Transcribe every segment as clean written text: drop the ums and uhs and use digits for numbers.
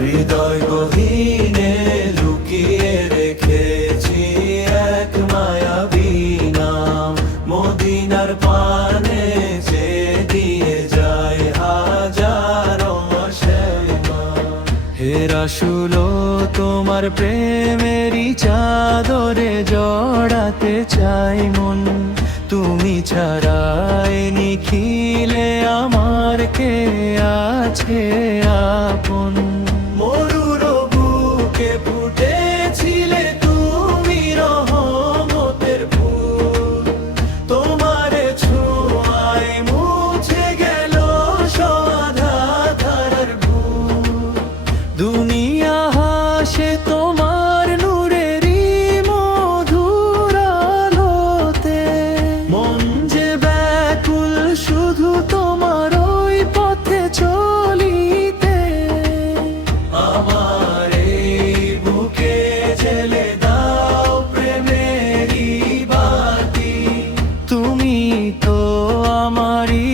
হৃদয় গহীনে লুকিয়ে রেখেছি এক মায়াবী নাম, মদিনার পানে যে দিয়ে যায় হাজারো সেবা। হে রাসূল, তোমার প্রেমেরই চাদরে জড়াতে চাই মন, তুমি ছাড়াই নিখিলে আমার কে আছে আপন। মরুর বুকে ফুটেছিলে তুমি রহমতের ফুল, তোমার ছোঁয়ায় মুছে গেল সদা ধারার ভুল। দুনিয়া হাসে তোমার নূরেরই মধুর আলোতে, মন যে ব্যাকুল শুধু তোমার ওই পথে চলিতে। আমার এই বুকে জ্বেলে দাও প্রেমেরই বাতি, তুমি তো আমারই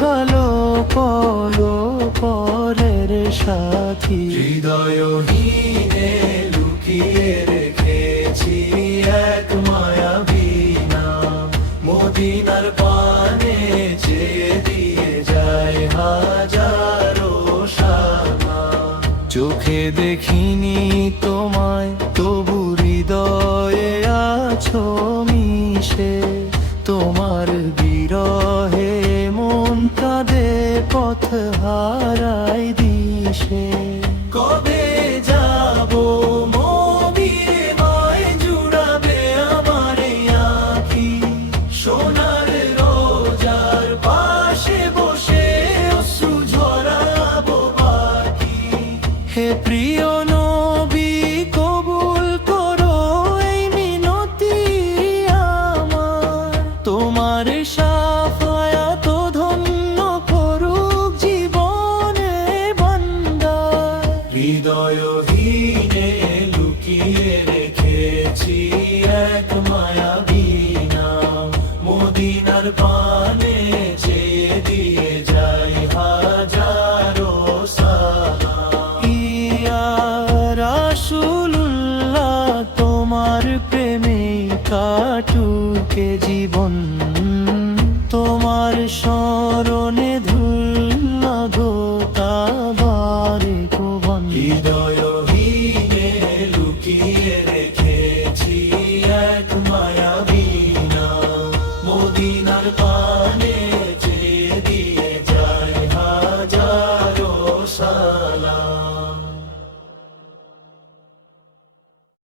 কালো কলো পরের সাথী। হৃদয়হীনে লুকিয়ে রেখেছি এক মায়াবী নাম, মদিনার পানে যে দিয়ে যায় হাজারো সালাম। চোখে দেখিনি তোমায় তবু হৃদয়ে আছো মিশে, তোমার বিরহে মন কাঁদে পথ হারাই দিশে। কবে যাবো মদিনায় জুড়াবে আমার আঁখি, সোনার রোজার পাশে বসে অশ্রু ঝরাবো বাকি। হে প্রিয় নবী, কবুল করো এই মিনতি আমার, তোমার শাফায়াত ধন্য করুক জীবনে বান্দার। হৃদয়হীনে লুকিয়ে রেখেছি এক মায়াবী নাম, মদিনার পানে যে দিয়ে যায় হাজারো সালাম। ইয়া রাসূলুল্লাহ, তোমার প্রেমে কাটুকে জীবন, তোমার স্মরণে ধুল গোতাবারে ভুবন। হৃদয়হীনে লুকিয়ে রেখে